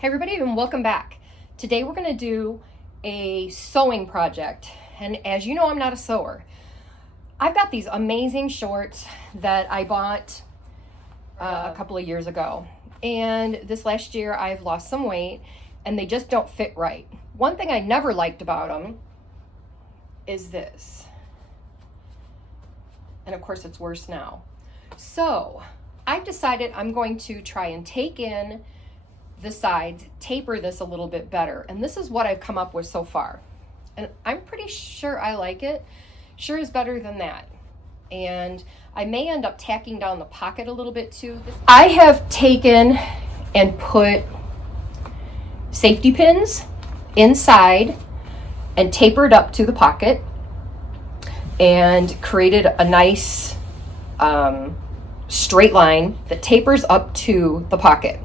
Hey everybody, and welcome back. Today we're going to do a sewing project, and as you know, I'm not a sewer. I've got these amazing shorts that I bought a couple of years ago, and this last year I've lost some weight and they just don't fit right. One thing I never liked about them is this, and of course it's worse now. So I've decided I'm going to try and take in the sides, taper this a little bit better, and this is what I've come up with so far, and I'm pretty sure I like it. Sure is better than that. And I may end up tacking down the pocket a little bit too. I have taken and put safety pins inside and tapered up to the pocket and created a nice straight line that tapers up to the pocket.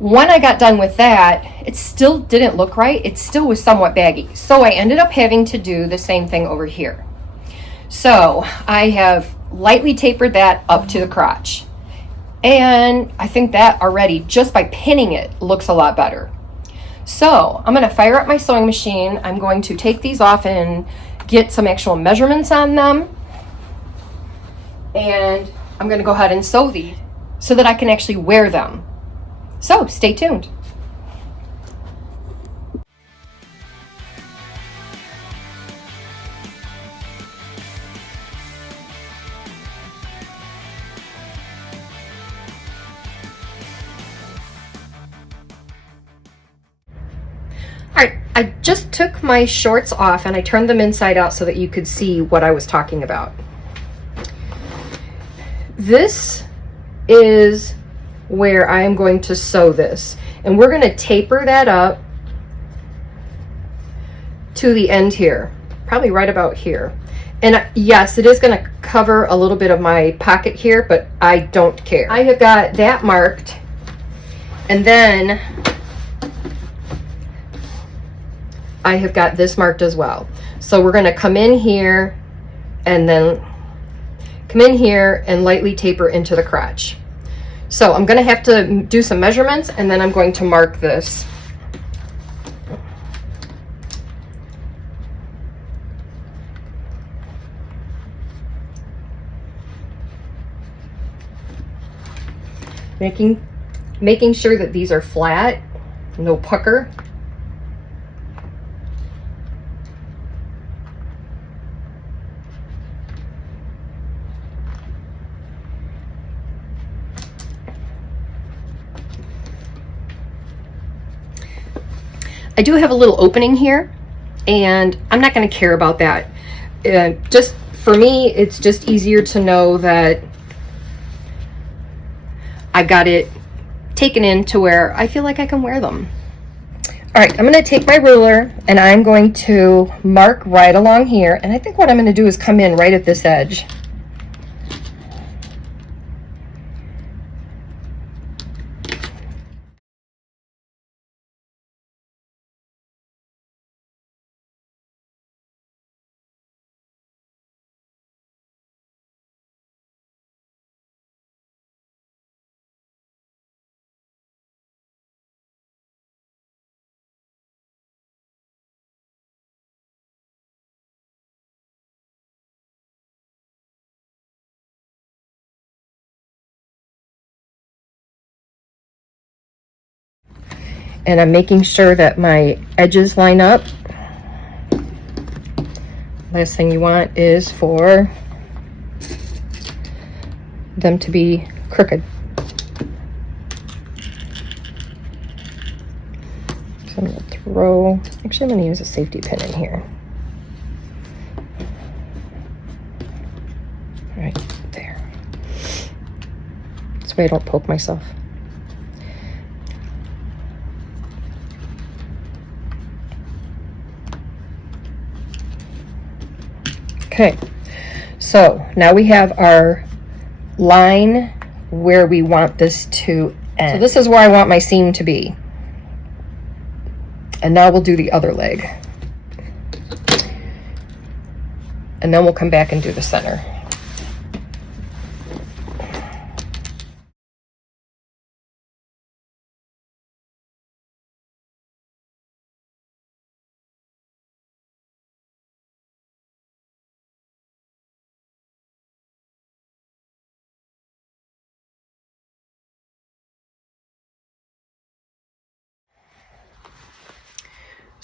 When I got done with that, it still didn't look right. It still was somewhat baggy. So I ended up having to do the same thing over here. So I have lightly tapered that up to the crotch. And I think that already, just by pinning it, looks a lot better. So I'm going to fire up my sewing machine. I'm going to take these off and get some actual measurements on them. And I'm going to go ahead and sew these so that I can actually wear them. So stay tuned. All right, I just took my shorts off and I turned them inside out so that you could see what I was talking about. This is where I am going to sew this, and we're going to taper that up to the end here, probably right about here. And yes, it is going to cover a little bit of my pocket here, but I don't care. I have got that marked, and then I have got this marked as well. So we're going to come in here and then come in here and lightly taper into the crotch. So I'm going to have to do some measurements, and then I'm going to mark this. Making sure that these are flat, no pucker. I do have a little opening here, and I'm not going to care about that. Just for me, it's just easier to know that I got it taken in to where I feel like I can wear them. All right, I'm going to take my ruler and I'm going to mark right along here, and I think what I'm going to do is come in right at this edge. And I'm making sure that my edges line up. Last thing you want is for them to be crooked. So I'm going to throw, actually I'm going to use a safety pin in here. Right there. This way I don't poke myself. Okay, so now we have our line where we want this to end. So this is where I want my seam to be. And now we'll do the other leg. And then we'll come back and do the center.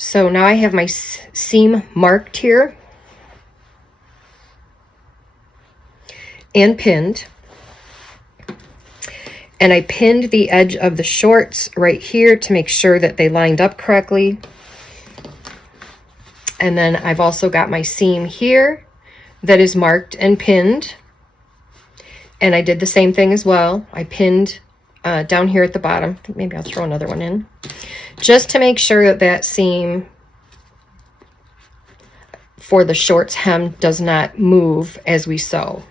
So now I have my seam marked here and pinned. And I pinned the edge of the shorts right here to make sure that they lined up correctly. And then I've also got my seam here that is marked and pinned. And I did the same thing as well. I pinned down here at the bottom. I think maybe I'll throw another one in, just to make sure that that seam for the shorts hem does not move as we sew.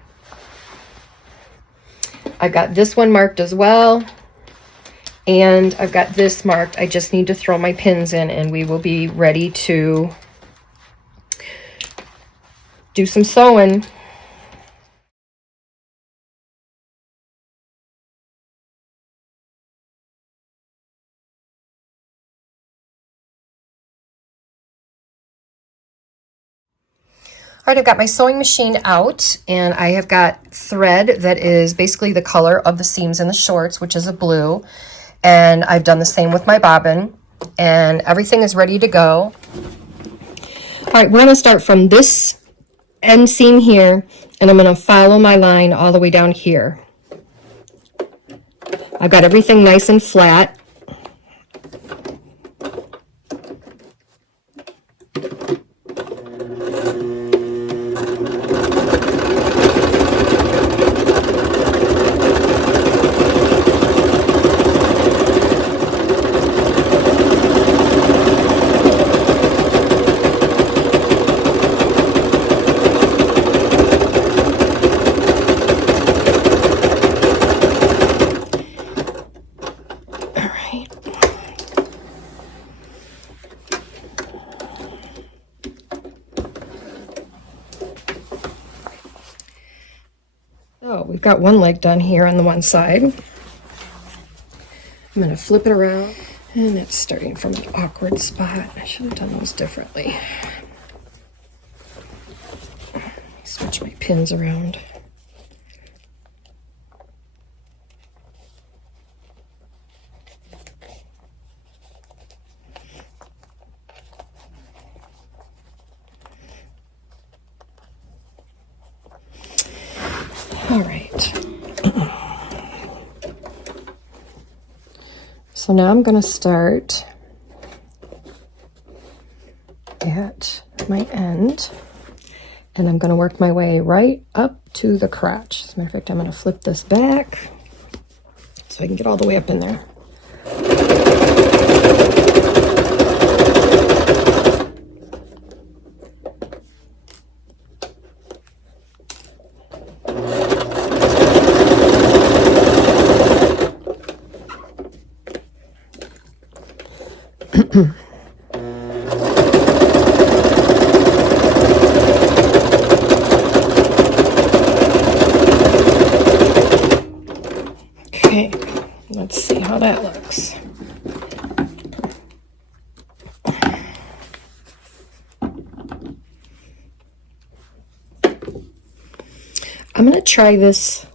I've got this one marked as well, and I've got this marked. I just need to throw my pins in and we will be ready to do some sewing. All right, I've got my sewing machine out, and I have got thread that is basically the color of the seams in the shorts, which is a blue. And I've done the same with my bobbin, and everything is ready to go. All right, we're gonna start from this end seam here, and I'm gonna follow my line all the way down here. I've got everything nice and flat. So we've got one leg done here on the one side. I'm going to flip it around, and it's starting from an awkward spot. I should have done those differently. Switch my pins around. All right. So now I'm going to start at my end, and I'm going to work my way right up to the crotch. As a matter of fact, I'm going to flip this back so I can get all the way up in there. Okay, let's see how that looks. I'm going to try this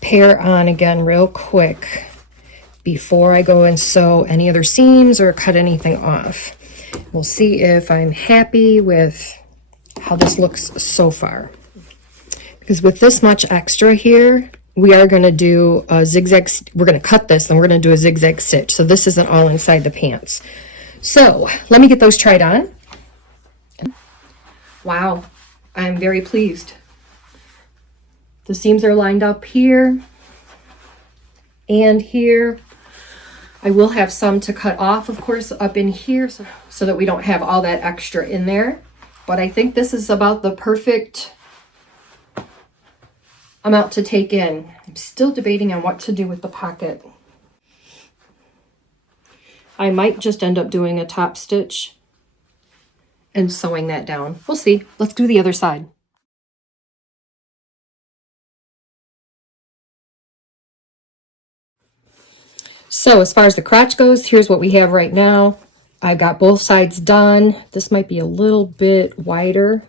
pair on again real quick before I go and sew any other seams or cut anything off. We'll see if I'm happy with how this looks so far. Because with this much extra here, we are going to do a zigzag, we're going to cut this and we're going to do a zigzag stitch. So this isn't all inside the pants. So let me get those tried on. Wow, I'm very pleased. The seams are lined up here and here. I will have some to cut off, of course, up in here so that we don't have all that extra in there. But I think this is about the perfect amount to take in. I'm still debating on what to do with the pocket. I might just end up doing a top stitch and sewing that down. We'll see. Let's do the other side. So as far as the crotch goes, here's what we have right now. I've got both sides done. This might be a little bit wider,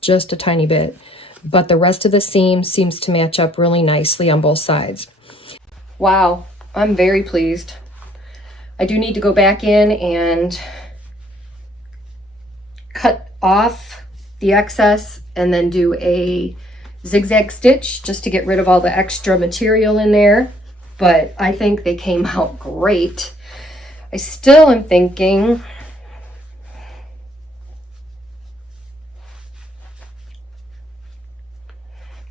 just a tiny bit, but the rest of the seam seems to match up really nicely on both sides. Wow, I'm very pleased. I do need to go back in and cut off the excess and then do a zigzag stitch just to get rid of all the extra material in there. But I think they came out great. I still am thinking,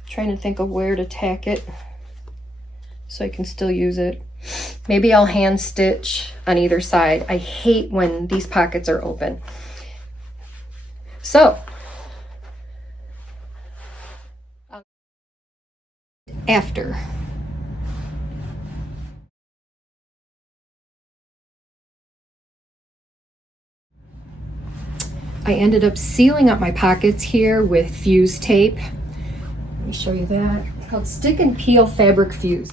trying to think of where to tack it so I can still use it. Maybe I'll hand stitch on either side. I hate when these pockets are open. So, after. I ended up sealing up my pockets here with fuse tape. Let me show you that. It's called Stick and Peel Fabric Fuse.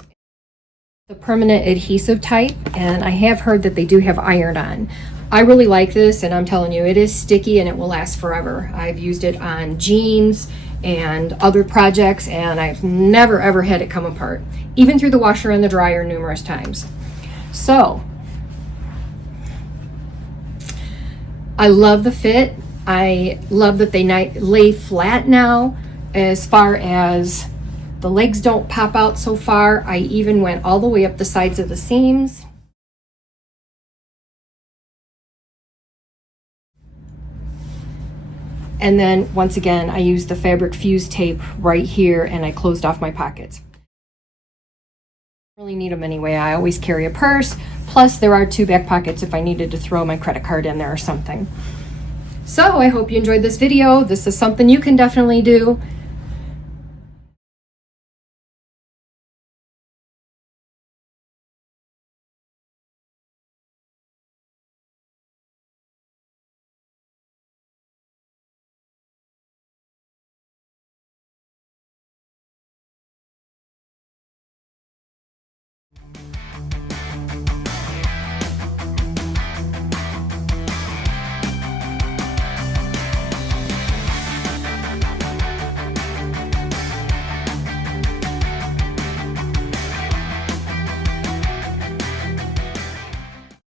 The permanent adhesive type, and I have heard that they do have iron-on. I really like this, and I'm telling you, it is sticky and it will last forever. I've used it on jeans and other projects, and I've never ever had it come apart, even through the washer and the dryer numerous times. So, I love the fit. I love that they lay flat now. As far as the legs don't pop out so far, I even went all the way up the sides of the seams. And then once again, I used the fabric fuse tape right here and I closed off my pockets. I really need them anyway. I always carry a purse. Plus there are 2 back pockets if I needed to throw my credit card in there or something. So I hope you enjoyed this video. This is something you can definitely do.